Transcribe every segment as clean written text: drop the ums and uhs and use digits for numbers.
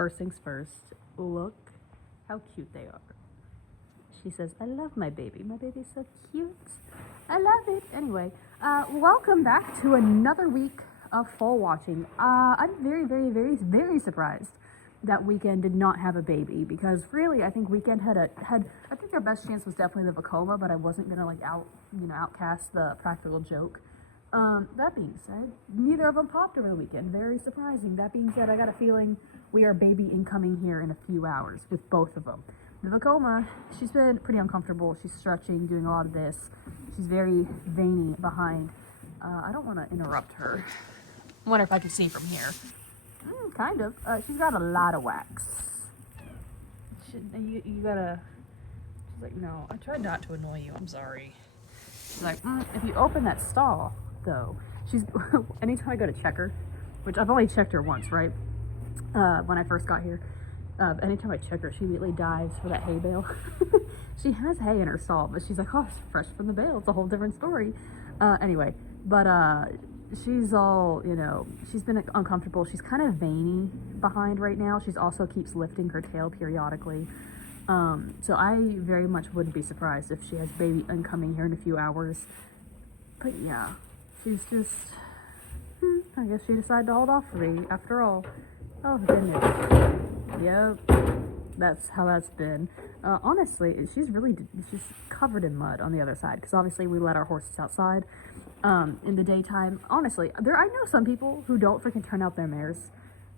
first things first, look how cute they are. She says, I love my baby. My baby's so cute. I love it. Anyway, welcome back to another week of foal watching. I'm very, very, very, very surprised that Weekend did not have a baby, because really I think Weekend had I think their best chance was definitely the Voma, but I wasn't gonna like outcast the Practical Joke. That being said, neither of them popped over the weekend. Very surprising. That being said, I got a feeling we are baby incoming here in a few hours with both of them. The Voma, she's been pretty uncomfortable. She's stretching, doing a lot of this. She's very veiny behind. I don't want to interrupt her. I wonder if I can see from here. Kind of. She's got a lot of wax. You gotta... She's like, no, I tried not to annoy you. I'm sorry. She's like, if you open that stall, though, she's... anytime I go to check her, which I've only checked her once, right? When I first got here. Anytime I check her, she immediately dives for that hay bale. She has hay in her stall, but she's like, oh, it's fresh from the bale. It's a whole different story. Anyway, but she's all, she's been uncomfortable. She's kind of veiny behind right now. She's also keeps lifting her tail periodically. So I very much wouldn't be surprised if she has baby incoming here in a few hours. But yeah, she's just, I guess she decided to hold off for me after all. Oh goodness. Yep, that's how that's been. Honestly, she's covered in mud on the other side, because obviously we let our horses outside in the daytime. Honestly, I know some people who don't freaking turn out their mares,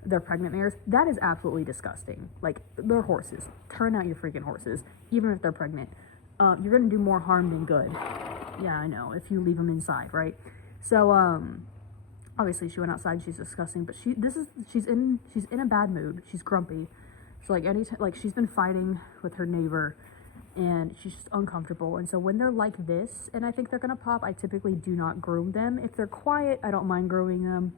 their pregnant mares. That is absolutely disgusting. Like, they're horses. Turn out your freaking horses, even if they're pregnant. You're gonna do more harm than good. Yeah, I know, if you leave them inside, right? So, obviously she went outside. She's disgusting, but she's in a bad mood. She's grumpy. So she's been fighting with her neighbor, and she's just uncomfortable. And so when they're like this, and I think they're gonna pop, I typically do not groom them. If they're quiet, I don't mind grooming them.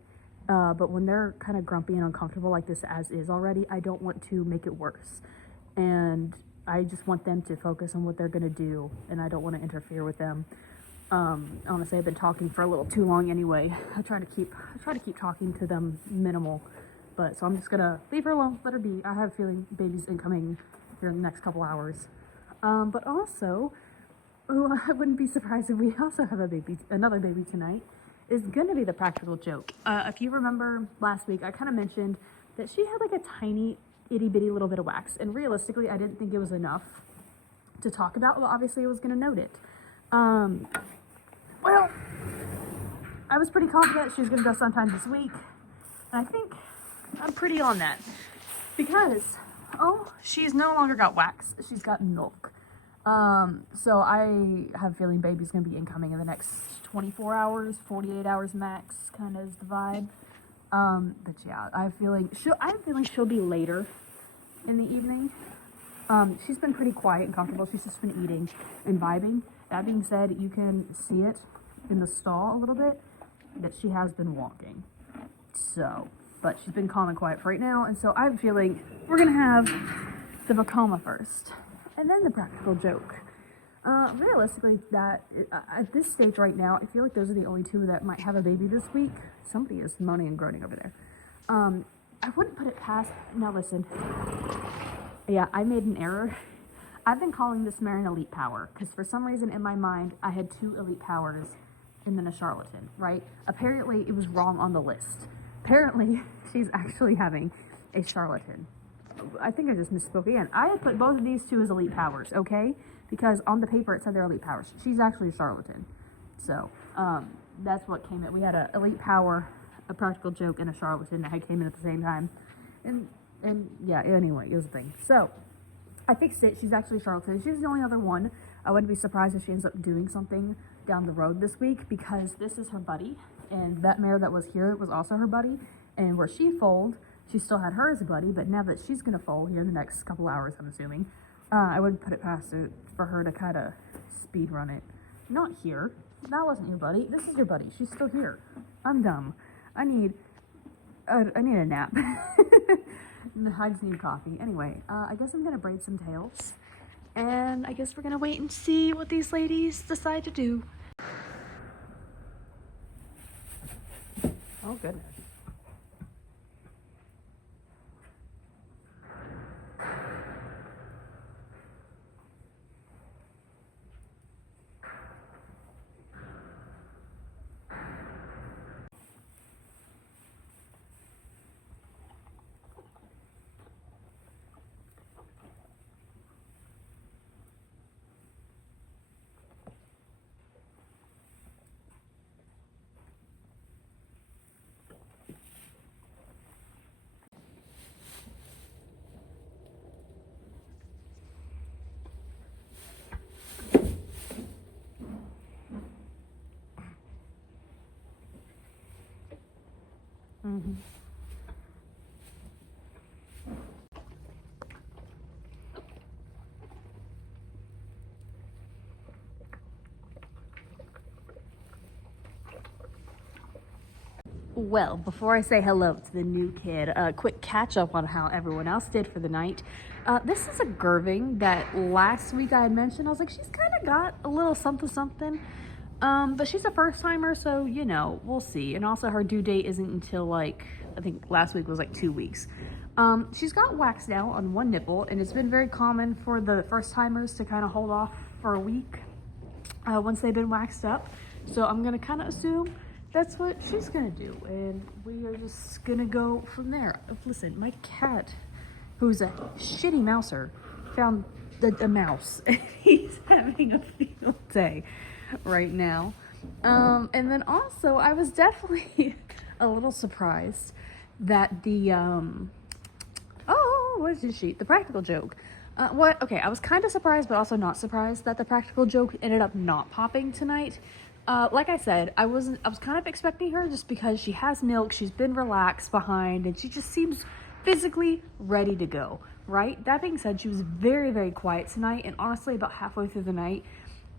But when they're kind of grumpy and uncomfortable like this as is already, I don't want to make it worse. And I just want them to focus on what they're gonna do, and I don't want to interfere with them. Honestly, I've been talking for a little too long anyway. I try to keep talking to them minimal, but so I'm just gonna leave her alone, let her be. I have a feeling baby's incoming here in the next couple hours. But also, I wouldn't be surprised if we also have another baby tonight. Is gonna be the Practical Joke. If you remember last week, I kind of mentioned that she had like a tiny itty bitty little bit of wax, and realistically, I didn't think it was enough to talk about. Well, obviously, I was gonna note it. Well, I was pretty confident she was going to go sometime this week, and I think I'm pretty on that, because, she's no longer got wax, she's got milk. So I have a feeling baby's going to be incoming in the next 24 hours, 48 hours max, kind of is the vibe. But yeah, I have a feeling she'll be later in the evening. She's been pretty quiet and comfortable. She's just been eating and vibing. That being said, you can see it in the stall a little bit that she has been walking. So, but she's been calm and quiet for right now, and so I have a feeling we're gonna have the Voma first, and then the Practical Joke. Realistically, at this stage right now, I feel like those are the only two that might have a baby this week. Somebody is moaning and groaning over there. I wouldn't put it past. Now listen. Yeah, I made an error. I've been calling this mare an Elite Power, because for some reason in my mind, I had 2 Elite Powers and then a Charlatan, right? Apparently, it was wrong on the list. Apparently, she's actually having a Charlatan. I think I just misspoke again. I had put both of these 2 as Elite Powers, okay? Because on the paper, it said they're Elite Powers. She's actually a Charlatan. So, that's what came in. We had an Elite Power, a Practical Joke, and a Charlatan that came in at the same time. And yeah, anyway, it was a thing. So, I fixed it. She's actually Charlatan. She's the only other one. I wouldn't be surprised if she ends up doing something down the road this week, because this is her buddy, and that mare that was here was also her buddy. And where she foaled, she still had her as a buddy, but now that she's gonna foal here in the next couple hours, I'm assuming, I wouldn't put it past it for her to kind of speed run it. Not here. That wasn't your buddy. This is your buddy. She's still here. I'm dumb. I need a nap. I just need coffee. Anyway, I guess I'm gonna braid some tails, and I guess we're gonna wait and see what these ladies decide to do. Oh goodness. Mm-hmm. Well, before I say hello to the new kid, a quick catch up on how everyone else did for the night. This is a Gerving that last week I had mentioned. I was like, she's kind of got a little something something. But she's a first timer, so you know, we'll see. And also, her due date isn't until like, I think last week was like 2 weeks. She's got waxed out on one nipple, and it's been very common for the first timers to kind of hold off for a week once they've been waxed up. So I'm gonna kind of assume that's what she's gonna do, and we are just gonna go from there. Listen, my cat, who's a shitty mouser, found a mouse, and he's having a field day right now. And then also, I was definitely a little surprised that the what is she? The practical joke. Okay, I was kind of surprised, but also not surprised that the practical joke ended up not popping tonight. Like I said, I was kind of expecting her just because she has milk, she's been relaxed behind, and she just seems physically ready to go, right? That being said, she was very, very quiet tonight, and honestly, about halfway through the night,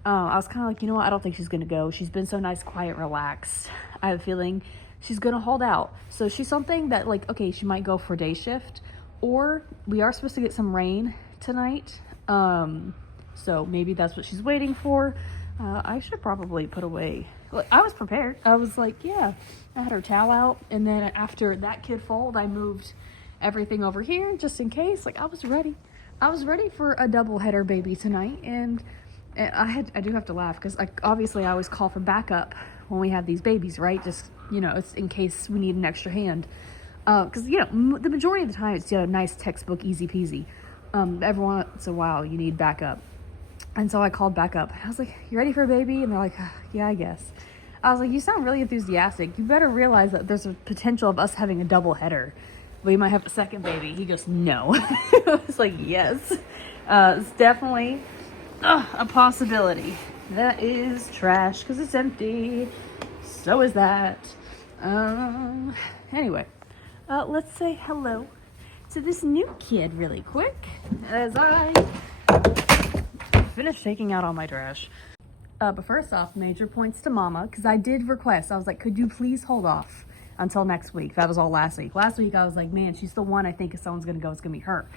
I was kind of like, you know what, I don't think she's gonna go. She's been so nice, quiet, relaxed. I have a feeling she's gonna hold out. So she's something that, like, okay, she might go for day shift, or we are supposed to get some rain tonight, so maybe that's what she's waiting for. I should probably put away. Like, I was prepared. I was like, yeah, I had her towel out, and then after that kid foaled, I moved everything over here just in case. Like, I was ready. I was ready for a double header baby tonight, and I do have to laugh because obviously I always call for backup when we have these babies, right? Just, you know, it's in case we need an extra hand. Because, you know, the majority of the time it's a nice textbook, easy peasy. Every once in a while you need backup. And so I called back up. I was like, you ready for a baby? And they're like, yeah, I guess. I was like, you sound really enthusiastic. You better realize that there's a potential of us having a double header. We might have a second baby. He goes, no. I was like, yes. It's definitely a possibility. That is trash because it's empty. So is that. Anyway, let's say hello to this new kid really quick as I finish taking out all my trash. But first off, major points to Mama, because I did request. I was like, could you please hold off until next week? That was all last week. Last week, I was like, man, she's the one I think if someone's going to go, it's going to be her.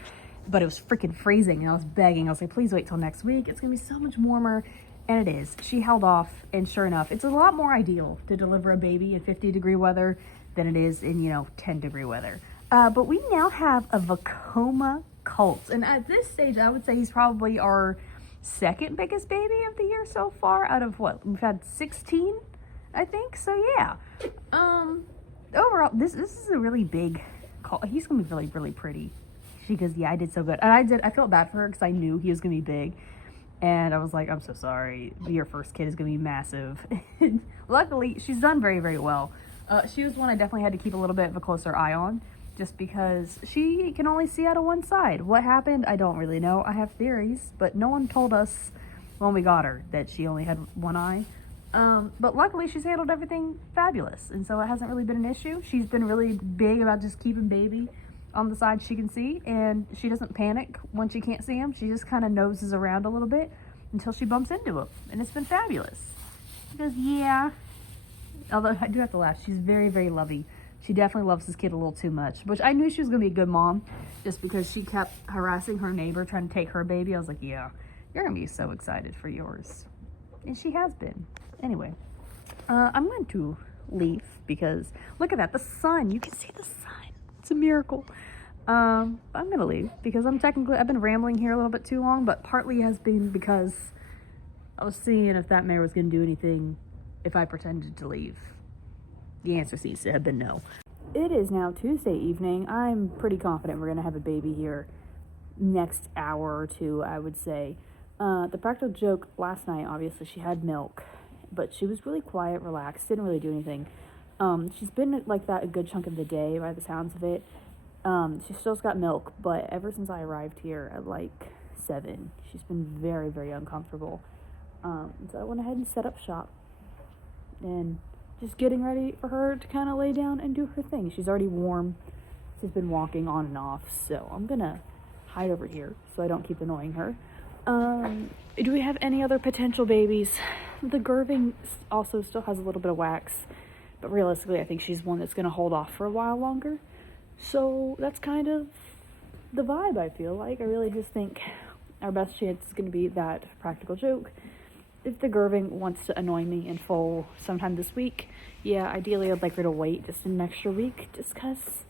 But it was freaking freezing, and I was begging. I was like, please wait till next week. It's going to be so much warmer. And it is. She held off, and sure enough, it's a lot more ideal to deliver a baby in 50-degree weather than it is in, 10-degree weather. But we now have a Voma colt. And at this stage, I would say he's probably our second biggest baby of the year so far out of what we've had 16, I think. So yeah, overall this is a really big call. He's gonna be really, really pretty because yeah, I did so good, and I felt bad for her because I knew he was gonna be big, and I was like, I'm so sorry, your first kid is gonna be massive. Luckily she's done very, very well. She was one I definitely had to keep a little bit of a closer eye on, just because she can only see out of one side. What happened, I don't really know. I have theories, but no one told us when we got her that she only had one eye. But luckily she's handled everything fabulous, and so it hasn't really been an issue. She's been really big about just keeping baby on the side she can see, and she doesn't panic when she can't see him. She just kind of noses around a little bit until she bumps into him, and it's been fabulous. She goes, yeah. Although I do have to laugh, she's very, very lovey. She definitely loves this kid a little too much, which I knew she was going to be a good mom just because she kept harassing her neighbor trying to take her baby. I was like, yeah, you're going to be so excited for yours. And she has been. Anyway, I'm going to leave because look at that, the sun. You can see the sun. It's a miracle. I'm going to leave because I've been rambling here a little bit too long, but partly has been because I was seeing if that mare was going to do anything if I pretended to leave. The answer seems to have been no. It is now Tuesday evening. I'm pretty confident we're going to have a baby here next hour or two, I would say. The practical joke last night, obviously, she had milk, but she was really quiet, relaxed, didn't really do anything. She's been like that a good chunk of the day by the sounds of it. She still's got milk, but ever since I arrived here at like 7, she's been very, very uncomfortable. So I went ahead and set up shop. And just getting ready for her to kind of lay down and do her thing. She's already warm. She's been walking on and off, so I'm gonna hide over here so I don't keep annoying her. Do we have any other potential babies? The Gerving also still has a little bit of wax, but realistically I think she's one that's gonna hold off for a while longer. So that's kind of the vibe, I feel like. I really just think our best chance is gonna be that practical joke. If the Gerving wants to annoy me and foal sometime this week, yeah, ideally I'd like her to wait just an extra week, just because,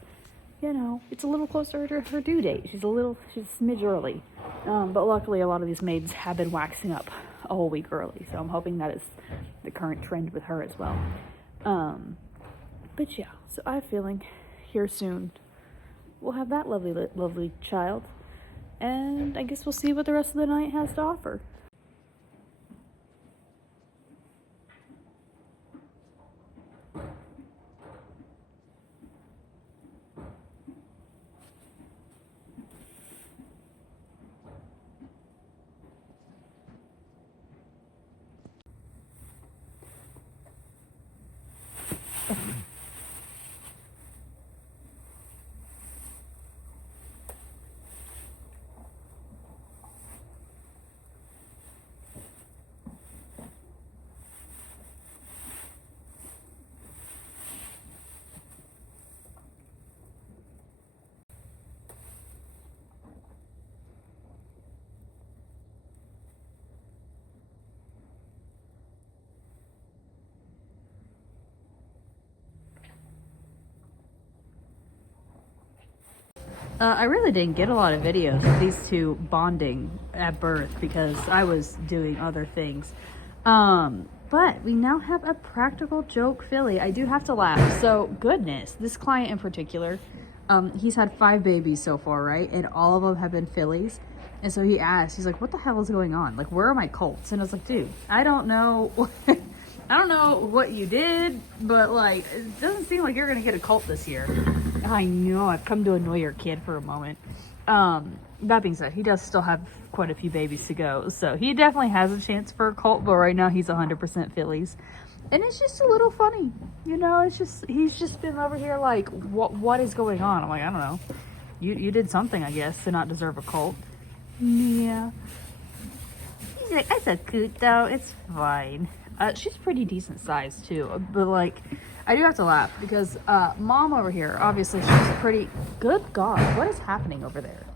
you know, it's a little closer to her due date. She's a smidge early. But luckily a lot of these maids have been waxing up a whole week early, so I'm hoping that is the current trend with her as well. But yeah, so I have a feeling here soon we'll have that lovely child, and I guess we'll see what the rest of the night has to offer. I really didn't get a lot of videos of these two bonding at birth because I was doing other things. But we now have a practical joke filly. I do have to laugh. So, goodness, this client in particular, he's had 5 babies so far, right? And all of them have been fillies. And so he asked, he's like, what the hell is going on? Like, where are my colts? And I was like, dude, I don't know. I don't know what you did, but like, it doesn't seem like you're gonna get a colt this year. I know, I've come to annoy your kid for a moment. That being said, he does still have quite a few babies to go, so he definitely has a chance for a colt, but right now he's 100% fillies. And it's just a little funny, you know, it's just, he's just been over here like, what is going on? I'm like, I don't know. You did something, I guess, to not deserve a colt. Yeah. He's like, I said coot though, it's fine. She's pretty decent size too, but like, I do have to laugh because mom over here, obviously she's pretty, good God, what is happening over there?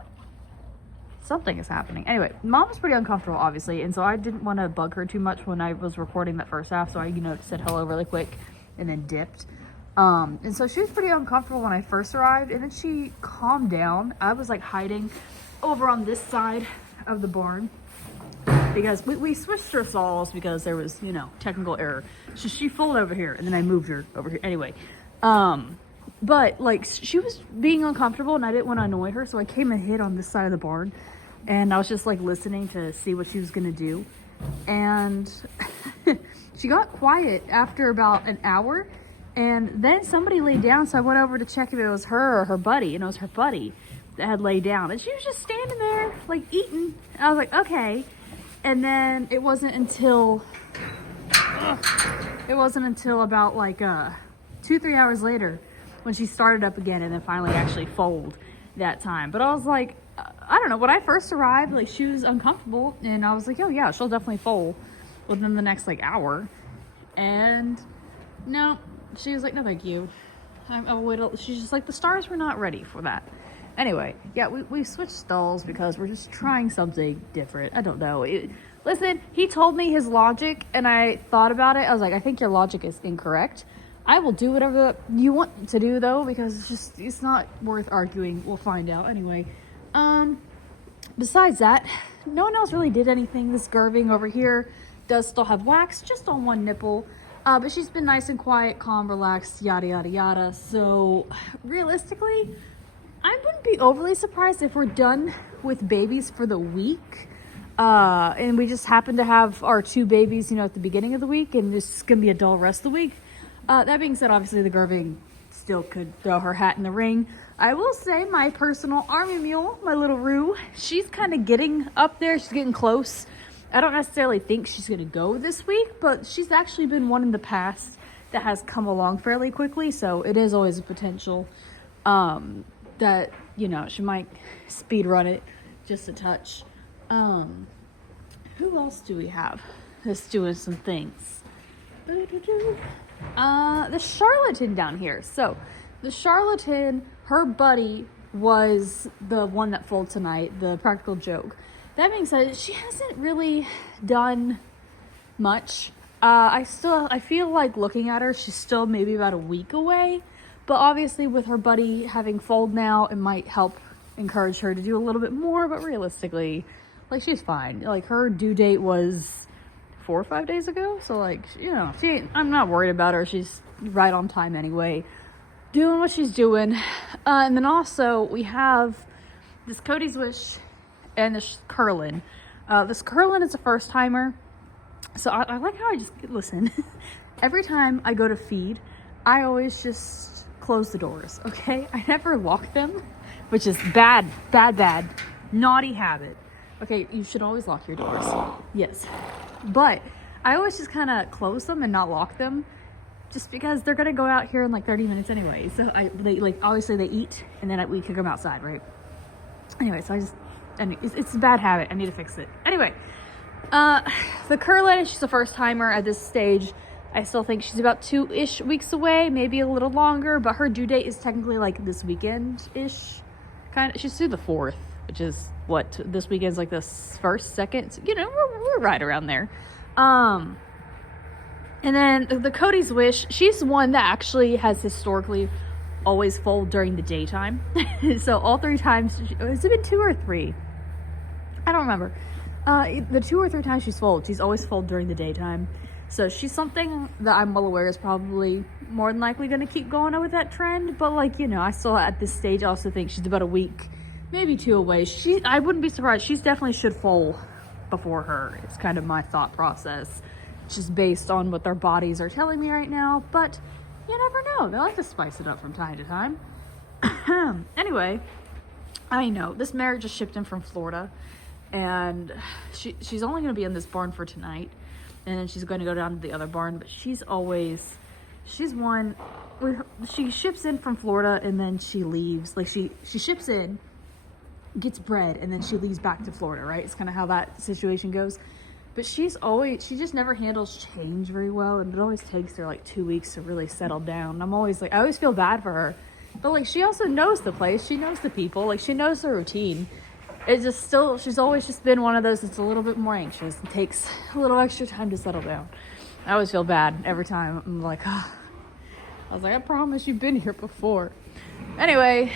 Something is happening. Anyway, mom was pretty uncomfortable, obviously, and so I didn't want to bug her too much when I was recording that first half, so I, you know, said hello really quick and then dipped. And so she was pretty uncomfortable when I first arrived, and then she calmed down. I was like hiding over on this side of the barn because we switched her stalls because there was, you know, technical error. So she folded over here and then I moved her over here. Anyway, but like she was being uncomfortable and I didn't want to annoy her. So I came and hid on this side of the barn and I was just like listening to see what she was going to do. And she got quiet after about an hour and then somebody laid down. So I went over to check if it was her or her buddy, and it was her buddy that had laid down, and she was just standing there like eating. I was like, okay. And then it wasn't until about like 2-3 hours later when she started up again and then finally actually foaled that time. But I was like, I don't know, when I first arrived, like she was uncomfortable and I was like, oh yeah, she'll definitely foal within the next like hour. And no, she was like, no thank you. She's just like, the stars were not ready for that. Anyway, yeah, we switched stalls because we're just trying something different. I don't know. Listen, he told me his logic and I thought about it. I was like, I think your logic is incorrect. I will do whatever you want to do though, because it's not worth arguing. We'll find out anyway. Besides that, no one else really did anything. This Gerving over here does still have wax just on one nipple. But she's been nice and quiet, calm, relaxed, yada, yada, yada. So realistically, I wouldn't be overly surprised if we're done with babies for the week. And we just happen to have our 2 babies, you know, at the beginning of the week, and this is going to be a dull rest of the week. That being said, obviously the Gerving still could throw her hat in the ring. I will say my personal army mule, my little Roo, she's kind of getting up there. She's getting close. I don't necessarily think she's going to go this week, but she's actually been one in the past that has come along fairly quickly, so it is always a potential that, you know, she might speed run it just a touch. Who else do we have that's doing some things? The charlatan down here. So the charlatan, her buddy was the one that foaled tonight, the practical joke. That being said, she hasn't really done much. I feel like looking at her, she's still maybe about a week away, but obviously with her buddy having foaled now, it might help encourage her to do a little bit more, but realistically, like, she's fine. Like, her due date was 4 or 5 days ago, so, like, you know, I'm not worried about her. She's right on time anyway, doing what she's doing. And then also we have this Cody's Wish and this Curlin. This Curlin is a first timer, so I like how I just listen. Every time I go to feed, I always just close the doors, okay? I never lock them, which is bad, naughty habit. Okay, you should always lock your doors. Yes. But I always just kind of close them and not lock them, just because they're going to go out here in like 30 minutes anyway. So obviously they eat, and then we kick them outside, right? Anyway, so it's a bad habit. I need to fix it. Anyway, the Curlin, she's a first timer at this stage. I still think she's about 2-ish weeks away, maybe a little longer, but her due date is technically like this weekend-ish. She's through the 4th, which is what, this weekend's like the 1st, 2nd, so, you know, we're right around there. And then the Cody's Wish, she's one that actually has historically always foaled during the daytime. So all 3 times, has it been 2 or 3? I don't remember. The 2 or 3 times she's foaled, she's always foaled during the daytime. So she's something that I'm well aware is probably more than likely going to keep going with that trend. But, like, you know, I still at this stage also think she's about a week, maybe 2 away. I wouldn't be surprised. She's definitely should foal before her. It's kind of my thought process, just based on what their bodies are telling me right now. But you never know. They like to spice it up from time to time. Anyway, I know this mare just shipped in from Florida, and she's only going to be in this barn for tonight, and then she's going to go down to the other barn. But she's one, she ships in from Florida and then she leaves. Like, she ships in, gets bred, and then she leaves back to Florida, right? It's kind of how that situation goes. But she just never handles change very well, and it always takes her like 2 weeks to really settle down. I'm always like, I always feel bad for her, but like, she also knows the place, she knows the people, like, she knows the routine. It's just still, she's always just been one of those that's a little bit more anxious and takes a little extra time to settle down. I always feel bad every time. I'm like, oh. I was like, I promise you've been here before. Anyway,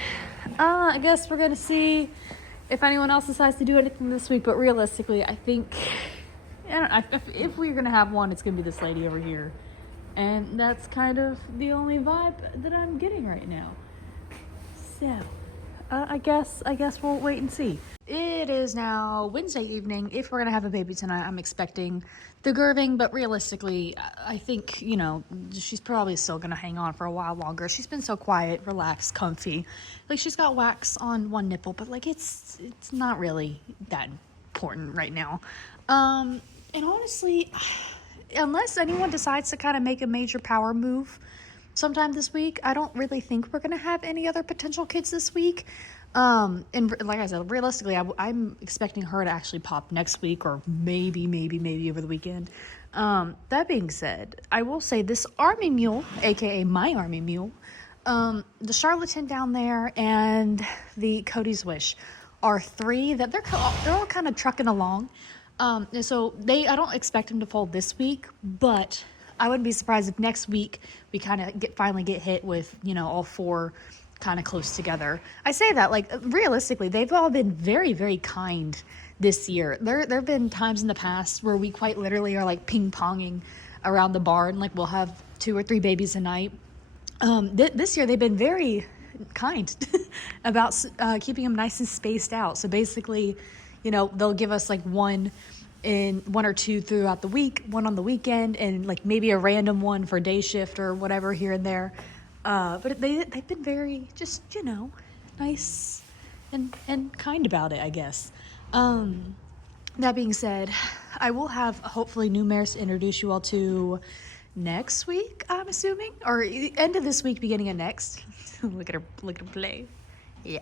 I guess we're gonna see if anyone else decides to do anything this week, but realistically, I think, if we're gonna have one, it's gonna be this lady over here, and that's kind of the only vibe that I'm getting right now. So, I guess we'll wait and see. It is now Wednesday evening. If we're gonna have a baby tonight, I'm expecting the Gerving, but realistically, I think, you know, she's probably still gonna hang on for a while longer. She's been so quiet, relaxed, comfy. Like, she's got wax on one nipple, but like, it's not really that important right now. And honestly, unless anyone decides to kind of make a major power move sometime this week, I don't really think we're gonna have any other potential kids this week. And like I said, realistically, I'm expecting her to actually pop next week, or maybe over the weekend. That being said, I will say this Army Mule, aka my Army Mule, the Charlatan down there, and the Cody's Wish are 3 that they're all kind of trucking along. And so I don't expect them to fold this week, but I wouldn't be surprised if next week we kind of finally get hit with, you know, all 4 kind of close together. I say that, like, realistically, they've all been very, very kind this year. There have been times in the past where we quite literally are like ping-ponging around the barn. Like, we'll have 2 or 3 babies a night. This year they've been very kind about keeping them nice and spaced out. So basically, you know, they'll give us like 1 or 2 throughout the week, 1 on the weekend, and like maybe a random one for day shift or whatever here and there. But they've been very, just, you know, nice and kind about it, I guess. That being said, I will have hopefully new mares to introduce you all to next week, I'm assuming, or end of this week, beginning of next. Look at her play. Yeah.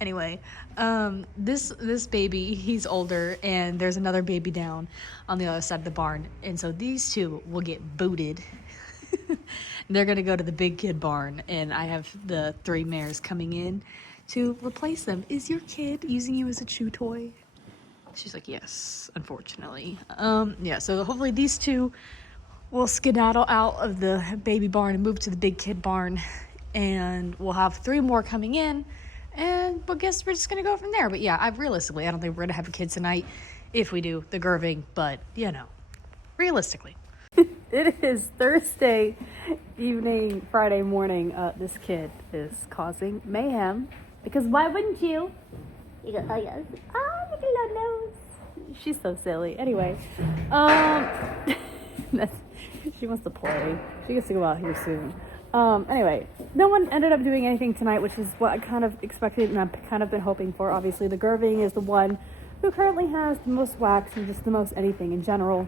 Anyway, this baby, he's older, and there's another baby down on the other side of the barn, and so these two will get booted. They're gonna go to the big kid barn, and I have the 3 mares coming in to replace them. Is your kid using you as a chew toy? She's like, yes, unfortunately. Yeah, so hopefully these two will skedaddle out of the baby barn and move to the big kid barn, and we'll have 3 more coming in, and I guess we're just gonna go from there. But yeah, realistically, I don't think we're gonna have a kid tonight. If we do, the Gerving, but you know, realistically. It is Thursday evening, Friday morning. This kid is causing mayhem, because why wouldn't you? You go, oh yes. Oh, look at that nose. She's so silly. Anyway, she wants to play. She gets to go out here soon. Anyway, no one ended up doing anything tonight, which is what I kind of expected and I've kind of been hoping for. Obviously, the Gerving is the one who currently has the most wax and just the most anything in general.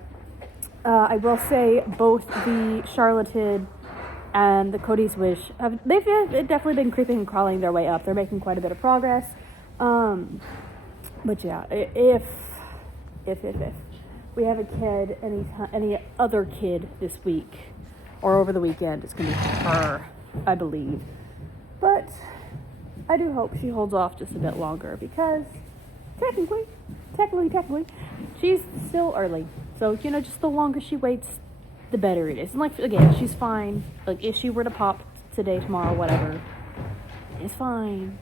I will say both the Charlatan and the Cody's Wish they've definitely been creeping and crawling their way up. They're making quite a bit of progress. But yeah, if we have a kid, any other kid this week or over the weekend, it's gonna be her, I believe. But I do hope she holds off just a bit longer, because technically, she's still early. So, you know, just the longer she waits, the better it is. And like, again, she's fine. Like, if she were to pop today, tomorrow, whatever, it's fine.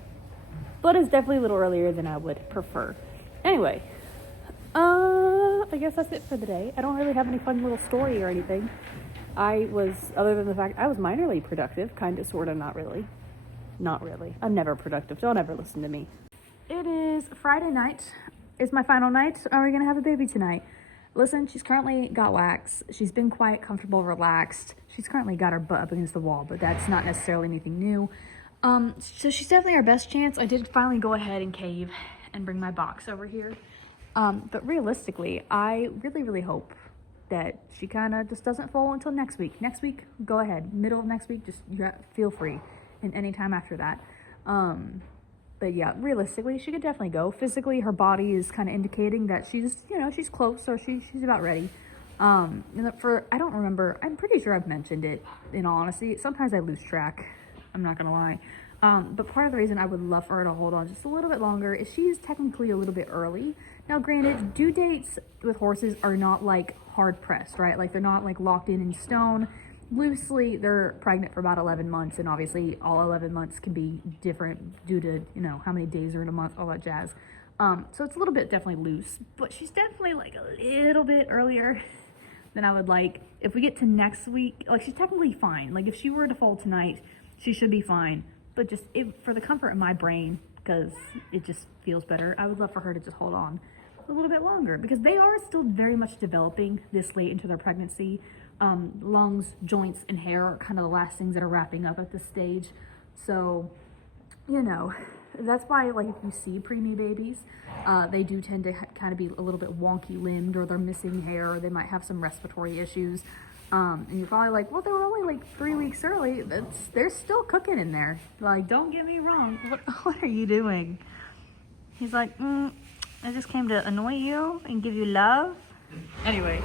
But it's definitely a little earlier than I would prefer. Anyway, I guess that's it for the day. I don't really have any fun little story or anything. Other than the fact I was minorly productive, kind of, sort of, not really. Not really. I'm never productive. Don't ever listen to me. It is Friday night. It's my final night. Are we going to have a baby tonight? Listen, she's currently got wax. She's been quite comfortable, relaxed. She's currently got her butt up against the wall, but that's not necessarily anything new. So she's definitely our best chance. I did finally go ahead and cave and bring my box over here. But realistically, I really, really hope that she kind of just doesn't foal until next week. Next week, go ahead. Middle of next week, just feel free. And any time after that. But yeah, realistically, she could definitely go. Physically, her body is kind of indicating that she's close, or she's about ready. I don't remember, I'm pretty sure I've mentioned it, in all honesty. Sometimes I lose track, I'm not gonna lie. But part of the reason I would love for her to hold on just a little bit longer is she's technically a little bit early. Now, granted, due dates with horses are not like hard pressed, right? Like, they're not like locked in stone. Loosely, they're pregnant for about 11 months, and obviously all 11 months can be different due to, how many days are in a month, all that jazz. So it's a little bit definitely loose, but she's definitely like a little bit earlier than I would like. If we get to next week, like, she's technically fine. Like, if she were to foal tonight, she should be fine. But just for the comfort of my brain, because it just feels better, I would love for her to just hold on a little bit longer, because they are still very much developing this late into their pregnancy. Lungs, joints, and hair are kind of the last things that are wrapping up at this stage. So, that's why, like, if you see preemie babies, they do tend to kind of be a little bit wonky limbed, or they're missing hair, or they might have some respiratory issues. And you're probably like, well, they were only like 3 weeks early. They're still cooking in there. Like, don't get me wrong. What are you doing? He's like, I just came to annoy you and give you love. Anyway,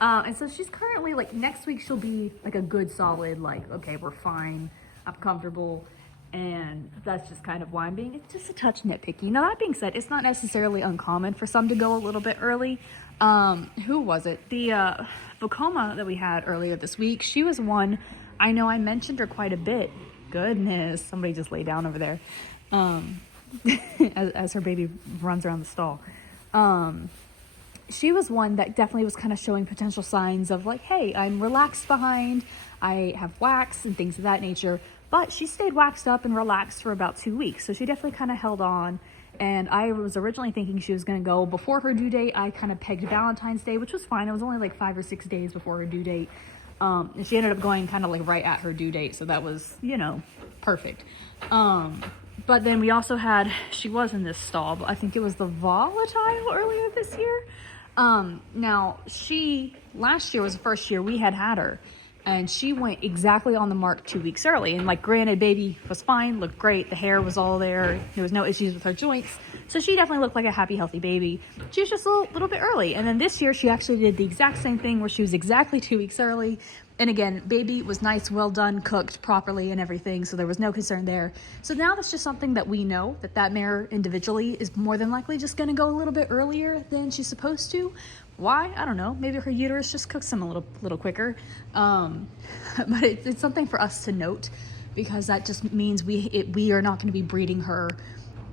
and so she's currently, like, next week she'll be like a good solid, like, okay, we're fine, I'm comfortable, and that's just kind of why I'm being just a touch nitpicky. Now, that being said, it's not necessarily uncommon for some to go a little bit early. Who was it? The Voma that we had earlier this week, she was one, I know I mentioned her quite a bit. Goodness, somebody just lay down over there, as her baby runs around the stall. She was one that definitely was kind of showing potential signs of, like, hey, I'm relaxed behind, I have wax and things of that nature, but she stayed waxed up and relaxed for about 2 weeks. So she definitely kind of held on, and I was originally thinking she was going to go before her due date. I kind of pegged Valentine's Day, which was fine. It was only like 5 or 6 days before her due date. And she ended up going kind of like right at her due date. So that was, perfect. But then we also had, she was in this stall, but I think it was the Volatile earlier this year. Now last year was the first year we had her, and she went exactly on the mark 2 weeks early. And like, granted, baby was fine, looked great, the hair was all there, there was no issues with her joints, so she definitely looked like a happy, healthy baby. She was just a little bit early. And then this year she actually did the exact same thing, where she was exactly 2 weeks early. And again, baby was nice, well done, cooked properly and everything, so there was no concern there. So now that's just something that we know, that mare individually is more than likely just going to go a little bit earlier than she's supposed to. Why? I don't know. Maybe her uterus just cooks them a little quicker. But it's something for us to note, because that just means we are not going to be breeding her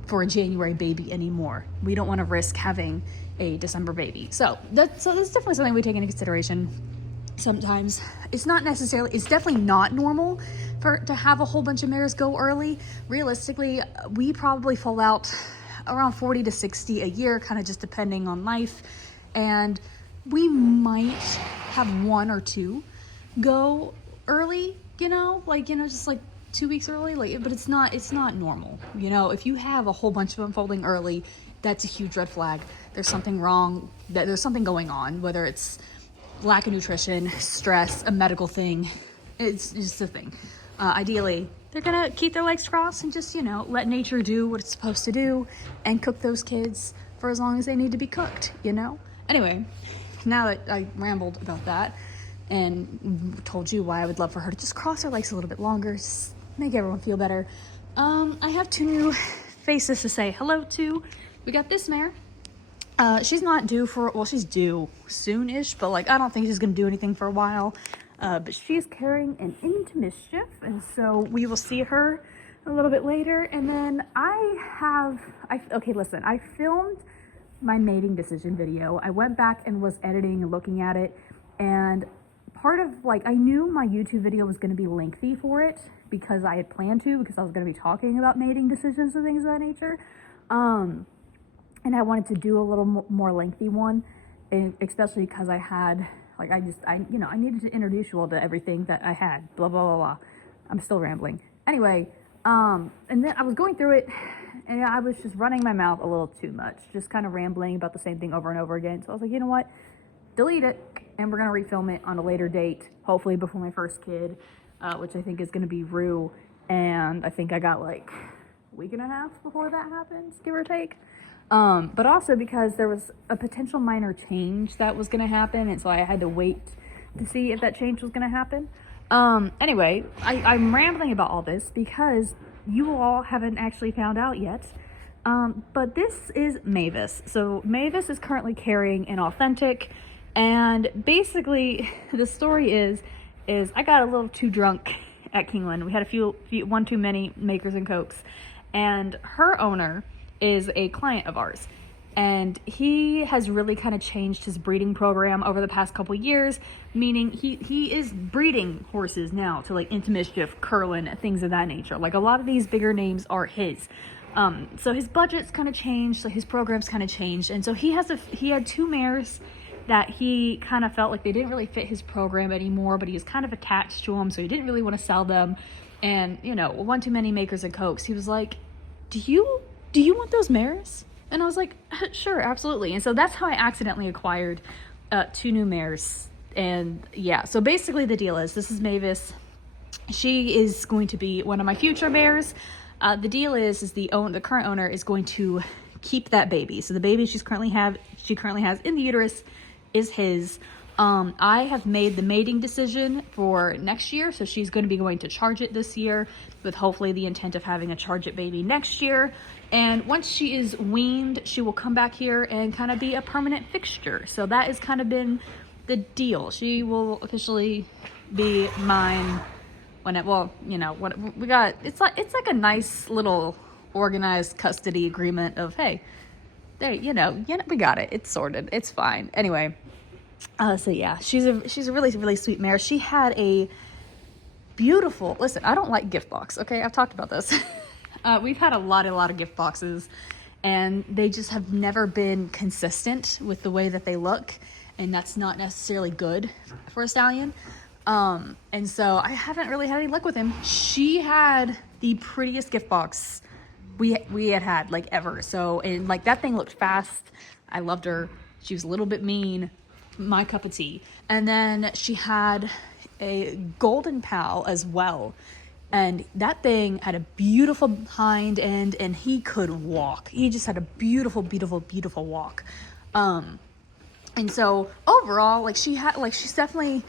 for a January baby anymore. We don't want to risk having a December baby. So that's definitely something we take into consideration. Sometimes it's definitely not normal to have a whole bunch of mares go early. Realistically, we probably fall out around 40 to 60 a year, kind of just depending on life. And we might have 1 or 2 go early, just like 2 weeks early, but it's not normal. If you have a whole bunch of them foaling early, that's a huge red flag. There's something wrong, there's something going on, whether it's lack of nutrition, stress, a medical thing. It's just a thing. Ideally, they're gonna keep their legs crossed and just, let nature do what it's supposed to do and cook those kids for as long as they need to be cooked, Anyway, now that I rambled about that and told you why I would love for her to just cross her legs a little bit longer, just make everyone feel better. I have 2 new faces to say hello to. We got this mare. She's not due she's due soon-ish, but I don't think she's gonna do anything for a while. But she's carrying an into mischief, and so we will see her a little bit later. And then okay, listen, I filmed my mating decision video. I went back and was editing and looking at it, and part of I knew my YouTube video was going to be lengthy for it, because I had planned to, because I was going to be talking about mating decisions and things of that nature. And I wanted to do a little more lengthy one, and especially because I had I needed to introduce you all to everything that I had, blah blah blah blah. I'm still rambling. Anyway, and then I was going through it, and I was just running my mouth a little too much, just kind of rambling about the same thing over and over again. So I was like, you know what, delete it, and we're gonna refilm it on a later date, hopefully before my first kid, which I think is gonna be Rue. And I think I got a week and a half before that happens, give or take. But also because there was a potential minor change that was gonna happen, and so I had to wait to see if that change was gonna happen. Anyway, I'm rambling about all this because you all haven't actually found out yet. But this is Mavis. So Mavis is currently carrying an authentic, and basically the story is I got a little too drunk at Kingland. We had one too many makers and cokes, and her owner is a client of ours, and he has really kind of changed his breeding program over the past couple years, meaning he is breeding horses now to into mischief, Curlin, things of that nature. A lot of these bigger names are his. So his budget's kind of changed, so his program's kind of changed, and so he had 2 mares that he kind of felt like they didn't really fit his program anymore, but he was kind of attached to them, so he didn't really want to sell them. And one too many makers and cokes, he was like, do you want those mares? And I was like, sure, absolutely. And so that's how I accidentally acquired 2 new mares. And yeah, so basically the deal is, this is Mavis. She is going to be one of my future mares. The deal is the current owner is going to keep that baby. So the baby she currently has in the uterus is his. I have made the mating decision for next year, so she's going to be going to charge it this year, with hopefully the intent of having a charge it baby next year. And once she is weaned, she will come back here and kind of be a permanent fixture. So that has kind of been the deal. She will officially be mine when we got, it's like a nice little organized custody agreement of, hey, there, we got it. It's sorted. It's fine. Anyway, so yeah, she's a really, really sweet mare. She had a beautiful, listen, I don't like gift box. Okay. I've talked about this. We've had a lot of gift boxes, and they just have never been consistent with the way that they look. And that's not necessarily good for a stallion. And so I haven't really had any luck with him. She had the prettiest gift box we had ever. So, and that thing looked fast. I loved her. She was a little bit mean, my cup of tea. And then she had a golden pal as well. And that thing had a beautiful hind end, and he could walk. He just had a beautiful, beautiful, beautiful walk. And so overall, like she's definitely,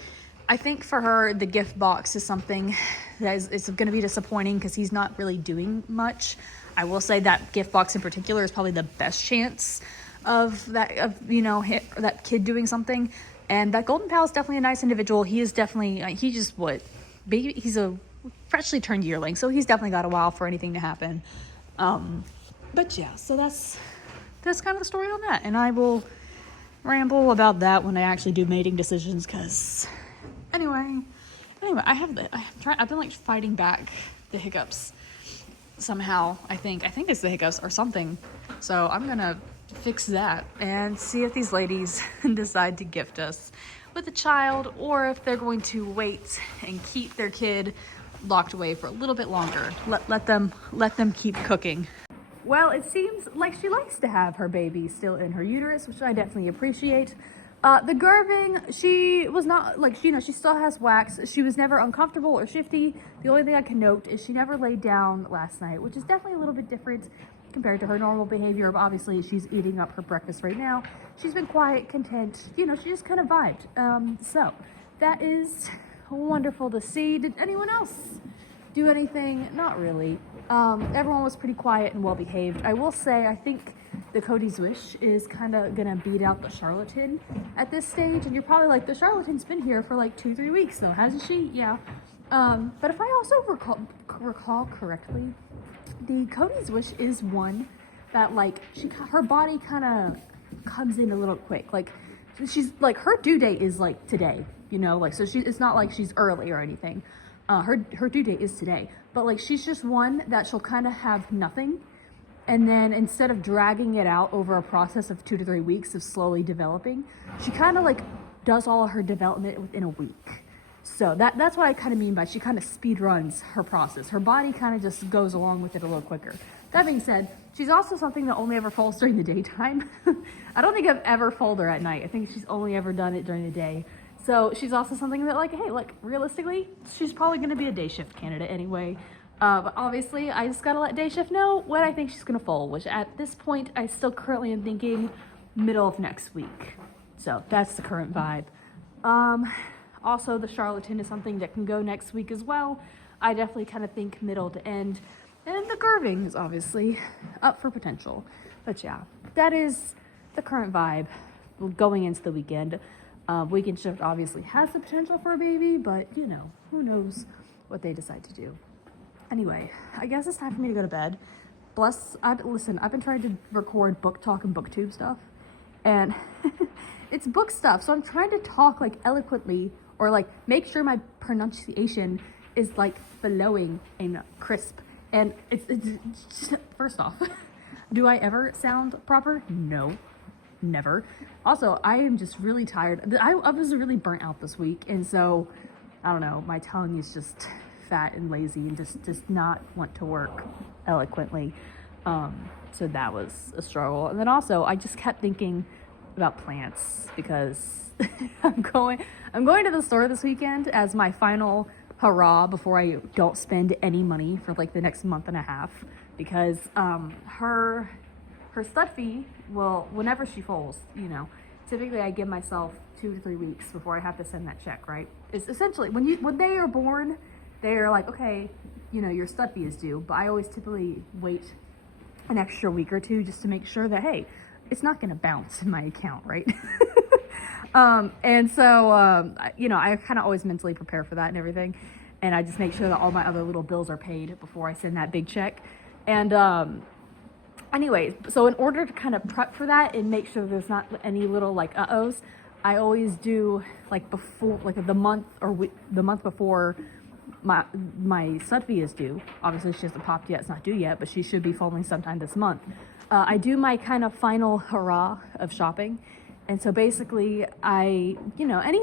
I think for her, the gift box is something that is going to be disappointing because he's not really doing much. I will say that gift box in particular is probably the best chance of that kid doing something. And that golden pal is definitely a nice individual. He is definitely, he's a freshly turned yearling, so he's definitely got a while for anything to happen. But yeah, so that's kind of the story on that. And I will ramble about that when I actually do mating decisions, because anyway, I've been like fighting back the hiccups somehow. I think it's the hiccups or something. So I'm gonna fix that and see if these ladies decide to gift us with a child, or if they're going to wait and keep their kid locked away for a little bit longer. Let them keep cooking. Well, it seems like she likes to have her baby still in her uterus, which I definitely appreciate. The Gerving, she was not, like, she still has wax. She was never uncomfortable or shifty. The only thing I can note is she never laid down last night, which is definitely a little bit different compared to her normal behavior. But obviously, she's eating up her breakfast right now. She's been quiet, content, she just kind of vibed. So that is wonderful to see. Did anyone else do anything? Not really. Everyone was pretty quiet and well behaved. I will say, I think the Cody's Wish is kind of gonna beat out the Charlatan at this stage. And you're probably like, the Charlatan's been here for like 2-3 weeks though, hasn't she? Yeah. But if I also recall correctly, the Cody's Wish is one that, like, her body kind of comes in a little quick. Like, she's like, her due date is like today, like, so it's not like she's early or anything. Her due date is today, but like, she's just one that she'll kind of have nothing, and then instead of dragging it out over a process of 2 to 3 weeks of slowly developing, she kind of like does all of her development within a week. So that's what I kind of mean by she kind of speed runs her process. Her body kind of just goes along with it a little quicker. That being said, she's also something that only ever foals during the daytime. I don't think I've ever foaled her at night. I think she's only ever done it during the day. So she's also something that, like, hey, like, realistically, she's probably going to be a day shift candidate anyway. But obviously, I just got to let day shift know when I think she's going to foal, which at this point, I still currently am thinking middle of next week. So that's the current vibe. Also, the Charlatan is something that can go next week as well. I definitely kind of think middle to end. And the Gerving is obviously up for potential. But yeah, that is the current vibe going into the weekend. Weekend shift obviously has the potential for a baby, but who knows what they decide to do. Anyway, I guess it's time for me to go to bed. Listen, I've been trying to record book talk and booktube stuff, and it's book stuff, so I'm trying to talk like eloquently, or like make sure my pronunciation is like flowing and crisp. And it's first off, do I ever sound proper? No, never. Also, I am just really tired. I was really burnt out this week, and so I don't know, my tongue is just fat and lazy and just does not want to work eloquently. So that was a struggle. And then also, I just kept thinking about plants because I'm going to the store this weekend as my final hurrah before I don't spend any money for like the next month and a half, because her stud fee will, whenever she foals, typically I give myself 2 to 3 weeks before I have to send that check, right? It's essentially when they are born, they're like, okay, your stud fee is due, but I always typically wait an extra week or two just to make sure that, hey, it's not going to bounce in my account, right? And so, I kind of always mentally prepare for that and everything. And I just make sure that all my other little bills are paid before I send that big check. And anyway, so in order to kind of prep for that and make sure there's not any little like uh-ohs, I always do like before, like the month before my stud fee is due. Obviously, she hasn't popped yet, it's not due yet, but she should be foaling sometime this month. I do my kind of final hurrah of shopping. And so basically any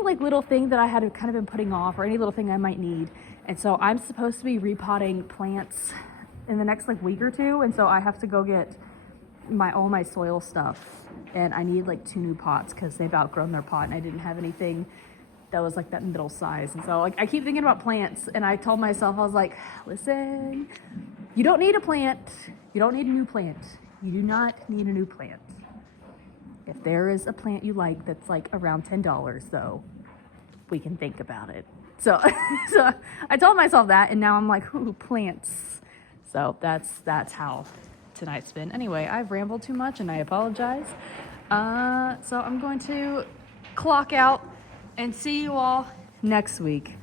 like little thing that I had kind of been putting off, or any little thing I might need. And so I'm supposed to be repotting plants in the next like week or two. And so I have to go get all my soil stuff, and I need like 2 new pots because they've outgrown their pot, and I didn't have anything that was like that middle size. And so like I keep thinking about plants, and I told myself, I was like, listen, you don't need a plant. You don't need a new plant. You do not need a new plant. If there is a plant you like that's like around $10 though, we can think about it. So so I told myself that, and now I'm like, ooh, plants. So that's how tonight's been. Anyway, I've rambled too much and I apologize. So I'm going to clock out and see you all next week.